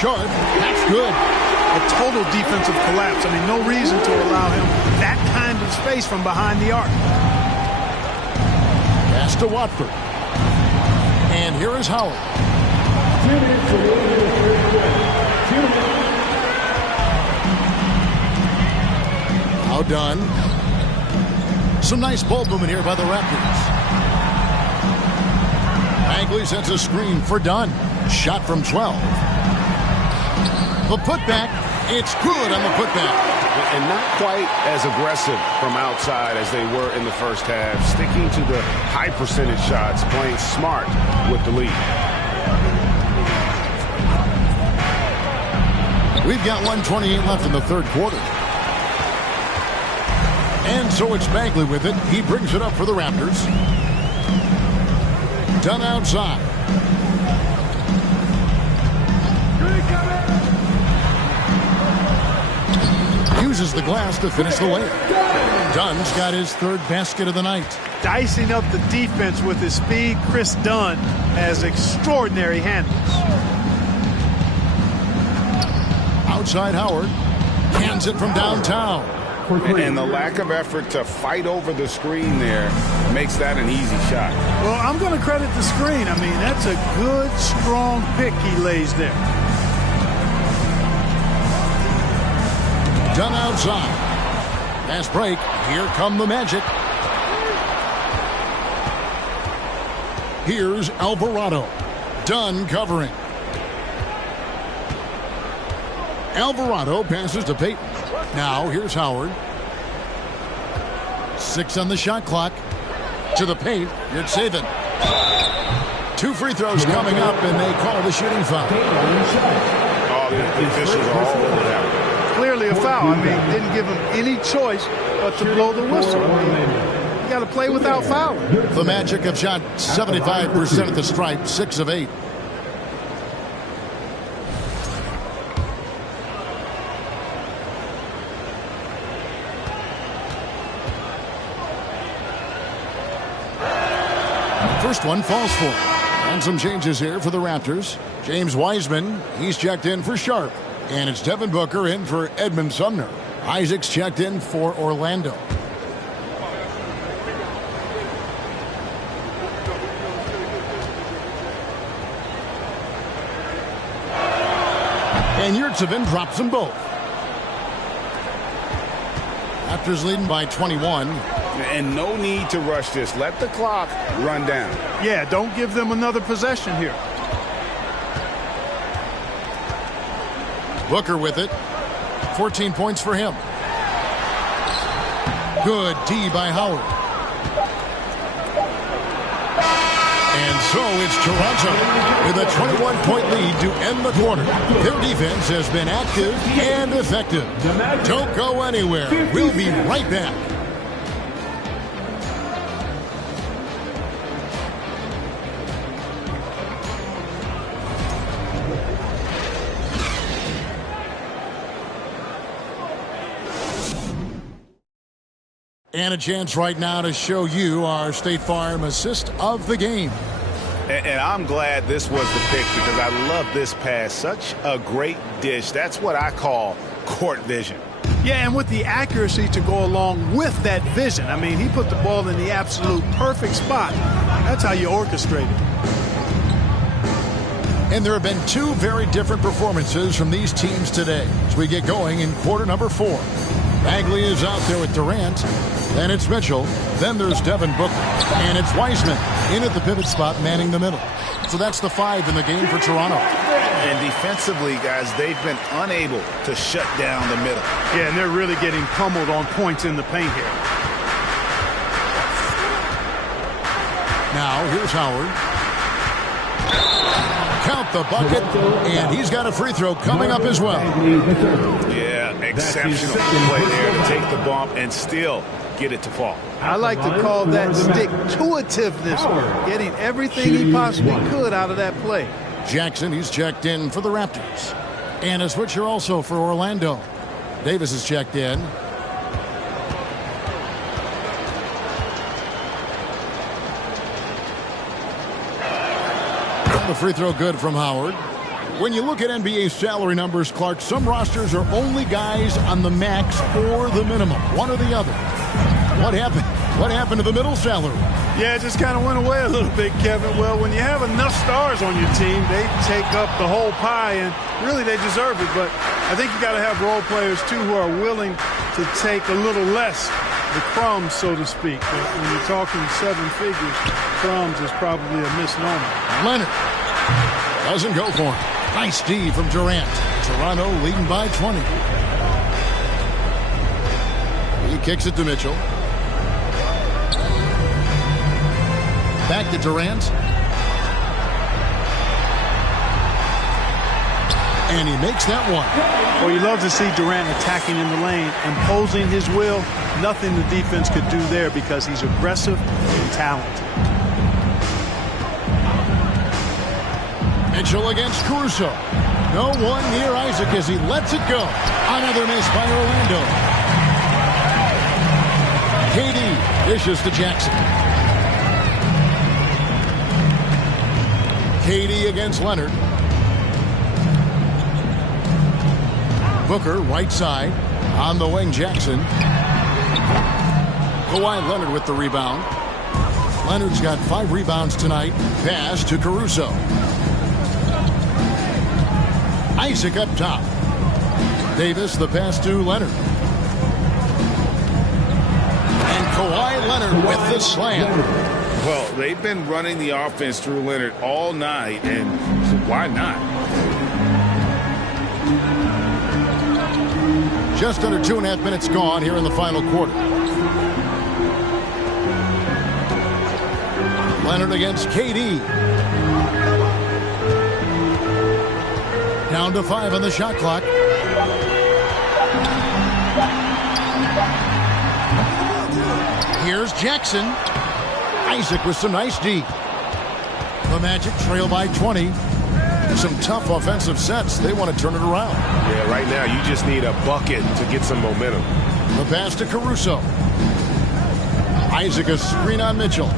Sharp, that's good. A total defensive collapse. I mean, no reason to allow him that kind of space from behind the arc. Pass to Watford. And here is Howard. 2 minutes away to the third quarter. 2 minutes. Now done. Some nice ball movement here by the Raptors. Bagley sets a screen for Dunn. Shot from 12. The putback. It's good on the putback. And not quite as aggressive from outside as they were in the first half. Sticking to the high percentage shots, playing smart with the lead. We've got 1:28 left in the third quarter. And so it's Bagley with it. He brings it up for the Raptors. Done outside. Uses the glass to finish the layup. Dunn's got his third basket of the night. Dicing up the defense with his speed, Chris Dunn has extraordinary handles. Outside Howard. Hands it from downtown. And the lack of effort to fight over the screen there makes that an easy shot. Well, I'm going to credit the screen. I mean, that's a good, strong pick he lays there. Done outside. Fast break. Here come the Magic. Here's Alvarado. Dunn covering. Alvarado passes to Payton. Now here's Howard. 6 on the shot clock. To the paint. It's Saban. 2 free throws coming up, and they call the shooting foul. Oh, the officials are all over that. Clearly a foul. I mean, didn't give him any choice but to blow the whistle. You got to play without fouling. The Magic have shot 75% at the stripe, 6 of 8. First one falls for. And some changes here for the Raptors. James Wiseman, he's checked in for Sharp. And it's Devin Booker in for Edmund Sumner. Isaac's checked in for Orlando. And Yurtsevin drops them both. Raptors leading by 21. And no need to rush this. Let the clock run down. Yeah, don't give them another possession here. Booker with it. 14 points for him. Good D by Howard. And so it's Toronto with a 21-point lead to end the quarter. Their defense has been active and effective. Don't go anywhere. We'll be right back. And a chance right now to show you our State Farm assist of the game. And I'm glad this was the pick because I love this pass. Such a great dish. That's what I call court vision. Yeah, and with the accuracy to go along with that vision. I mean, he put the ball in the absolute perfect spot. That's how you orchestrate it. And there have been 2 very different performances from these teams today as we get going in quarter number 4. Bagley is out there with Durant. Then it's Mitchell. Then there's Devin Booker. And it's Wiseman in at the pivot spot, manning the middle. So that's the 5 in the game for Toronto. And defensively, guys, they've been unable to shut down the middle. Yeah, and they're really getting pummeled on points in the paint here. Now here's Howard. Count the bucket, and he's got a free throw coming up as well. Yeah, exceptional play there to take the bump and still get it to fall. I like to call that stick-to-itiveness, getting everything he possibly could out of that play. Jackson, he's checked in for the Raptors. And a switcher also for Orlando. Davis is checked in. The free throw good from Howard. When you look at NBA salary numbers, Clark, some rosters are only guys on the max or the minimum, one or the other. What happened? What happened to the middle salary? Yeah, it just kind of went away a little bit, Kevin. Well, when you have enough stars on your team, they take up the whole pie, and really they deserve it. But I think you got to have role players, too, who are willing to take a little less, the crumbs, so to speak. But when you're talking 7 figures, crumbs is probably a misnomer. Leonard doesn't go for it. Nice D from Durant. Toronto leading by 20. He kicks it to Mitchell. Back to Durant. And he makes that one. Well, you love to see Durant attacking in the lane, imposing his will. Nothing the defense could do there because he's aggressive and talented. Mitchell against Caruso. No one near Isaac as he lets it go. Another miss by Orlando. KD dishes to Jackson. KD against Leonard. Booker, right side. On the wing, Jackson. Kawhi Leonard with the rebound. Leonard's got 5 rebounds tonight. Pass to Caruso. Isaac up top. Davis, the pass to Leonard. And Kawhi Leonard with the slam. Well, they've been running the offense through Leonard all night, and why not? Just under 2.5 minutes gone here in the final quarter. Leonard against KD. Down to 5 on the shot clock. Here's Jackson. Isaac with some nice D. The Magic trail by 20. Some tough offensive sets. They want to turn it around. Yeah, right now you just need a bucket to get some momentum. The pass to Caruso. Isaac a screen on Mitchell.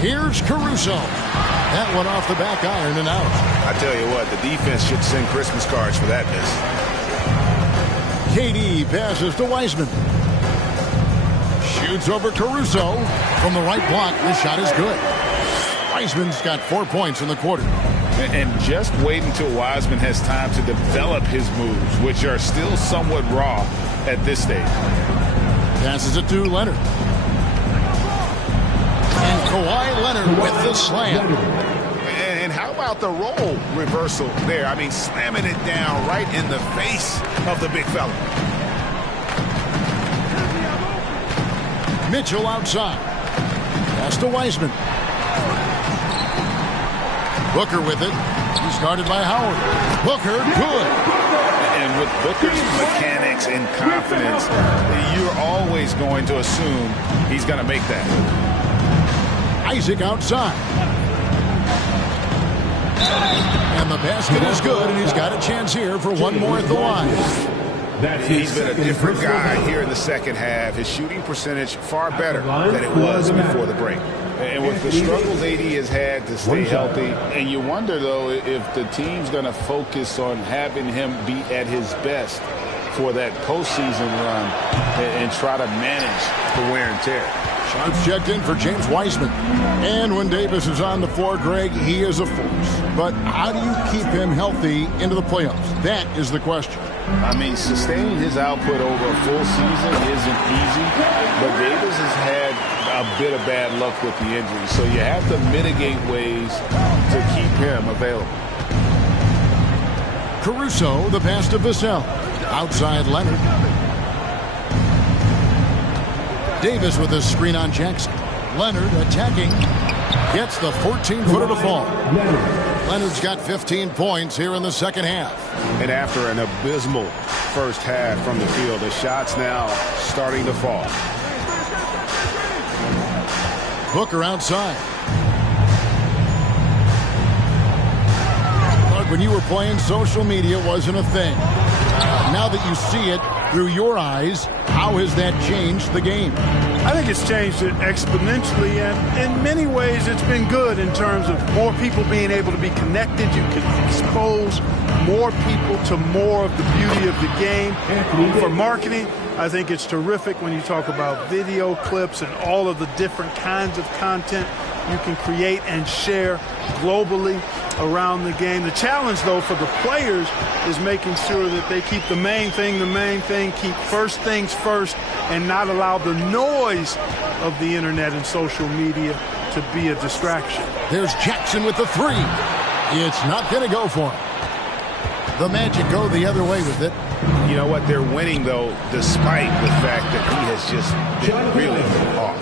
Here's Caruso. That one off the back iron and out. I tell you what, the defense should send Christmas cards for that miss. KD passes to Wiseman. Shoots over Caruso. From the right block, the shot is good. Wiseman's got 4 points in the quarter. And just wait until Wiseman has time to develop his moves, which are still somewhat raw at this stage. Passes it to Leonard. And Kawhi Leonard with the slam. And how about the role reversal there? I mean, slamming it down right in the face of the big fella. Mitchell outside. Pass to Wiseman. Booker with it. He's guarded by Howard. Booker, good. And with Booker's mechanics and confidence, you're always going to assume he's going to make that. Isaac outside. And the basket is good, and he's got a chance here for one more at the line. He's been a different guy here in the second half. His shooting percentage far better than it was before the break. And with the struggles AD has had to stay healthy, and you wonder, though, if the team's going to focus on having him be at his best for that postseason run and try to manage the wear and tear. Shots checked in for James Wiseman. And when Davis is on the floor, Greg, he is a force. But how do you keep him healthy into the playoffs? That is the question. I mean, sustaining his output over a full season isn't easy, but Davis has had a bit of bad luck with the injury, so you have to mitigate ways to keep him available. Caruso, the pass to Vassell. Outside Leonard. Davis with a screen on Jackson. Leonard attacking. Gets the 14-footer to fall. Leonard's got 15 points here in the second half. And after an abysmal first half from the field, the shots now starting to fall. Booker outside. But when you were playing, social media wasn't a thing. Now that you see it through your eyes, How has that changed the game? I think it's changed it exponentially, and in many ways it's been good in terms of more people being able to be connected. You can expose more people to more of the beauty of the game. For marketing, I think it's terrific when you talk about video clips and all of the different kinds of content you can create and share globally around the game. The challenge, though, for the players is making sure that they keep the main thing, keep first things first, and not allow the noise of the internet and social media to be a distraction. There's Jackson with the three. It's not going to go for him. The Magic go the other way with it. You know what? They're winning, though, despite the fact that he has just been really off.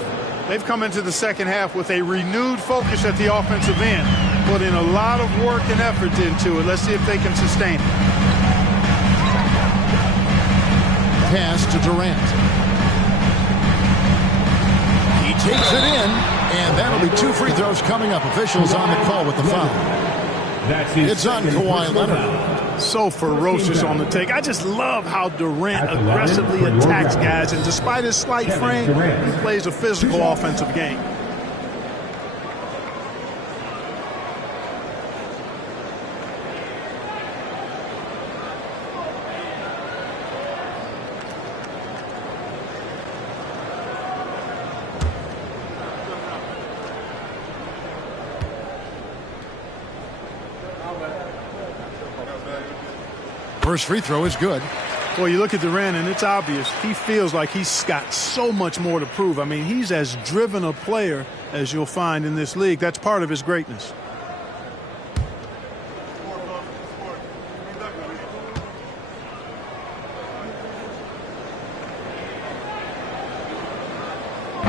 They've come into the second half with a renewed focus at the offensive end. Put in a lot of work and effort into it. Let's see if they can sustain it. Pass to Durant. He takes it in, and that'll be 2 free throws coming up. Officials on the call with the foul. It's on Kawhi Leonard. So ferocious on the take. I just love how Durant aggressively attacks guys, and despite his slight frame, he plays a physical offensive game. First free throw is good. Well, you look at Durant, and it's obvious. He feels like he's got so much more to prove. I mean, he's as driven a player as you'll find in this league. That's part of his greatness.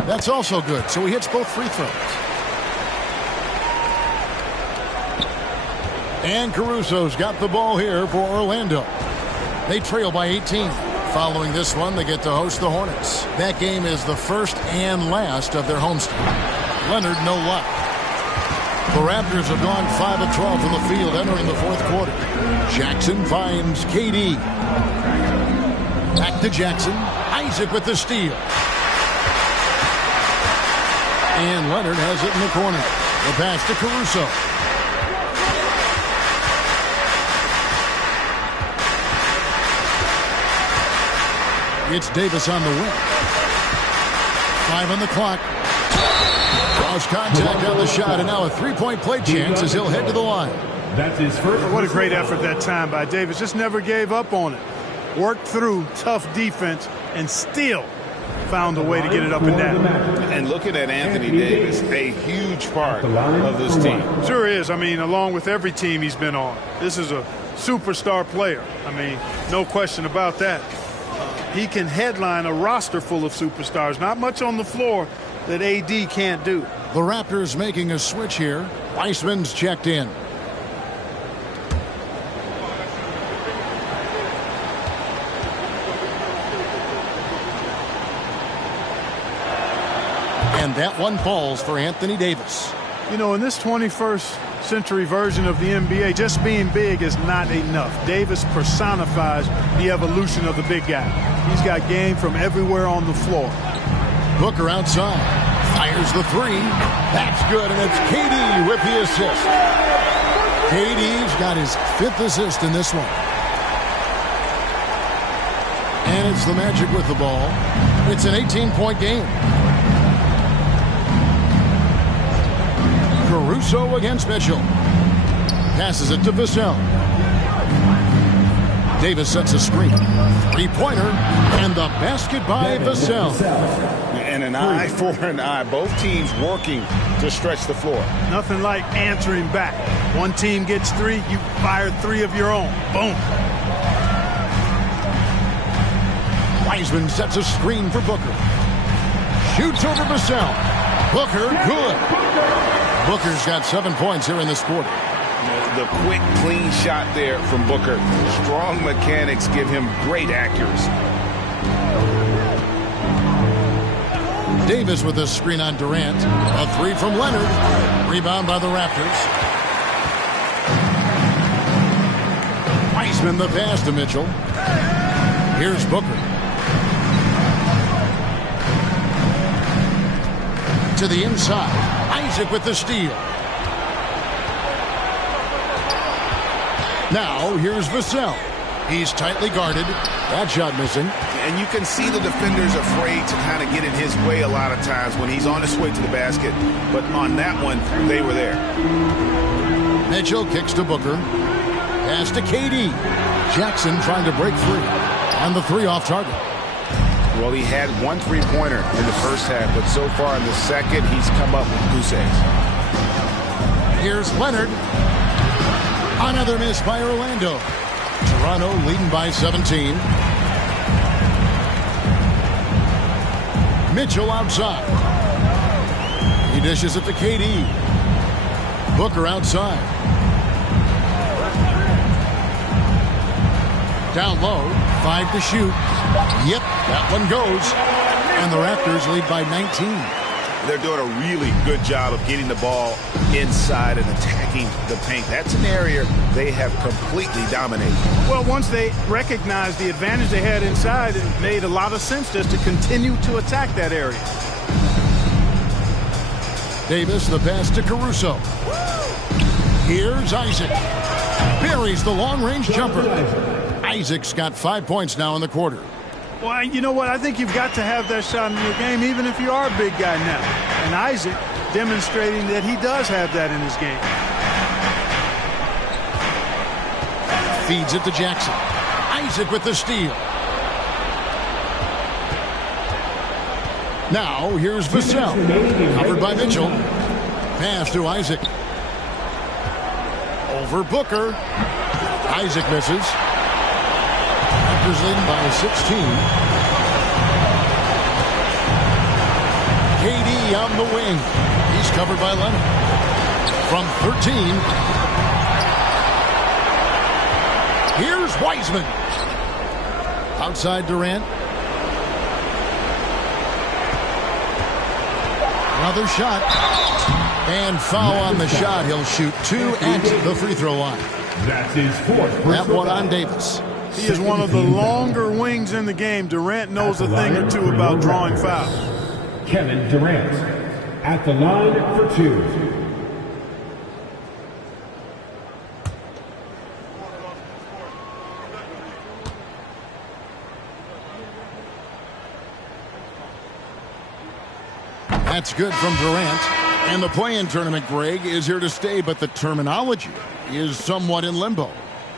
That's also good. So he hits both free throws. And Caruso's got the ball here for Orlando. They trail by 18. Following this one, they get to host the Hornets. That game is the first and last of their homestand. Leonard, no luck. The Raptors have gone 5 of 12 from the field entering the fourth quarter. Jackson finds KD. Back to Jackson. Isaac with the steal. And Leonard has it in the corner. The pass to Caruso. It's Davis on the wing. 5 on the clock. Draws contact on the shot, and now a three-point play chance as he'll head to the line. That's his first. What a great effort that time by Davis. Just never gave up on it. Worked through tough defense and still found a way to get it up and down. And looking at Anthony Davis, a huge part of this team. Sure is. I mean, along with every team he's been on. This is a superstar player. I mean, no question about that. He can headline a roster full of superstars. Not much on the floor that AD can't do. The Raptors making a switch here. Weissman's checked in. And that one falls for Anthony Davis. You know, in this 21st century version of the NBA, just being big is not enough. Davis personifies the evolution of the big guy. He's got game from everywhere on the floor. Booker outside. Fires the three. That's good, and it's KD with the assist. KD's got his 5th assist in this one. And it's the Magic with the ball. It's an 18-point game. Caruso against Mitchell. Passes it to Vassell. Davis sets a screen. Three-pointer. And the basket by Vassell. And an eye for an eye. Both teams working to stretch the floor. Nothing like answering back. One team gets 3, you fire 3 of your own. Boom. Wiseman sets a screen for Booker. Shoots over Vassell. Booker, good. Booker's got 7 points here in this quarter. The quick, clean shot there from Booker. Strong mechanics give him great accuracy. Davis with a screen on Durant. A 3 from Leonard. Rebound by the Raptors. Wiseman the pass to Mitchell. Here's Booker. To the inside. Isaac with the steal. Now, here's Vassell. He's tightly guarded. That shot missing. And you can see the defenders afraid to kind of get in his way a lot of times when he's on his way to the basket. But on that one, they were there. Mitchell kicks to Booker. Pass to KD. Jackson trying to break free. And the three off target. Well, he had one three-pointer in the first half, but so far in the second, he's come up with goose eggs. Here's Leonard. Another miss by Orlando. Toronto leading by 17. Mitchell outside. He dishes it to KD. Booker outside. Down low. 5 to shoot. Yep, that one goes. And the Raptors lead by 19. They're doing a really good job of getting the ball inside and attacking the paint. That's an area they have completely dominated. Well, once they recognized the advantage they had inside, it made a lot of sense just to continue to attack that area. Davis, the pass to Caruso. Here's Isaac. Buries the long-range jumper. Isaac's got 5 points now in the quarter. Well, you know what? I think you've got to have that shot in your game, even if you are a big guy now. And Isaac demonstrating that he does have that in his game. Feeds it to Jackson. Isaac with the steal. Now, here's Vassell. Covered by Mitchell. Pass to Isaac. Over Booker. Isaac misses. Raptors leading by 16. KD on the wing. He's covered by Leonard. From 13. Here's Wiseman. Outside Durant. Another shot. And foul on the shot. He'll shoot 2 at the free throw line. That's his fourth. That one on Davis. He is one of the longer wings in the game. Durant knows a thing or two about drawing fouls. Kevin Durant at the line for 2. That's good from Durant. And the play-in tournament, Greg, is here to stay, but the terminology is somewhat in limbo.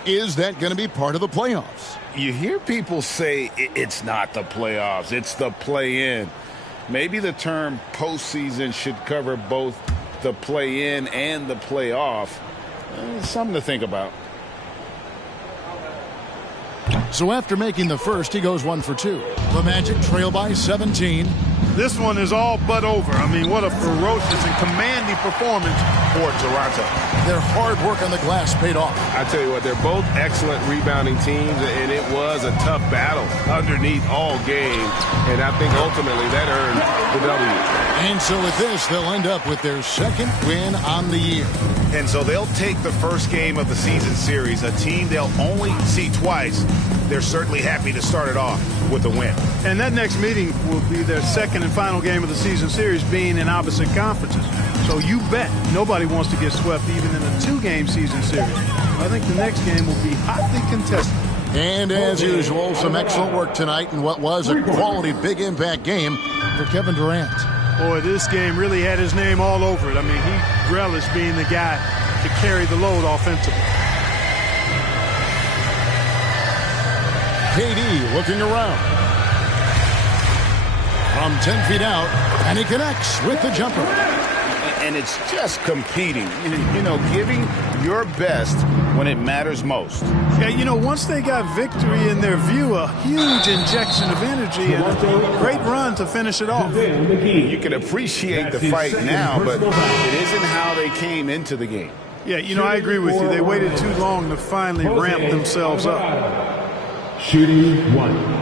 Is that going to be part of the playoffs? You hear people say it's not the playoffs, it's the play-in. Maybe the term postseason should cover both the play-in and the playoff. Something to think about. So after making the first, he goes 1 for 2. The Magic trail by 17. This one is all but over. I mean, what a ferocious and commanding performance For Toronto. Their hard work on the glass paid off. I tell you what, they're both excellent rebounding teams, and it was a tough battle underneath all game. And I think ultimately that earned the W. And so with this, they'll end up with their second win on the year. And so they'll take the first game of the season series, a team they'll only see twice. They're certainly happy to start it off with a win. And that next meeting will be their second and final game of the season series, being in opposite conferences. So you bet nobody wants to get swept even in a 2-game season series. I think the next game will be hotly contested. And as usual, some excellent work tonight in what was a quality big impact game for Kevin Durant. Boy, this game really had his name all over it. I mean, he relished being the guy to carry the load offensively. KD looking around. From 10 feet out, and he connects with the jumper. And it's just competing, you know, giving your best when it matters most. Yeah, you know, once they got victory in their view, a huge injection of energy and a great run to finish it off. You can appreciate the fight now, but it isn't how they came into the game. Yeah, you know, I agree with you. They waited too long to finally ramp themselves up. Shooting 1.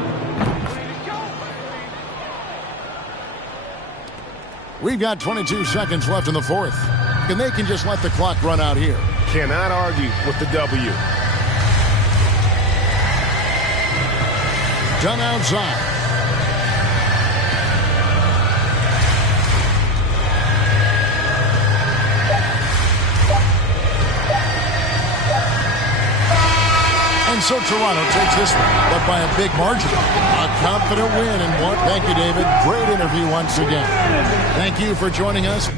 We've got 22 seconds left in the fourth, and they can just let the clock run out here. Cannot argue with the W. Done outside. so Toronto takes this one, but by a big margin. A confident win in one. Thank you, David. Great interview once again. Thank you for joining us.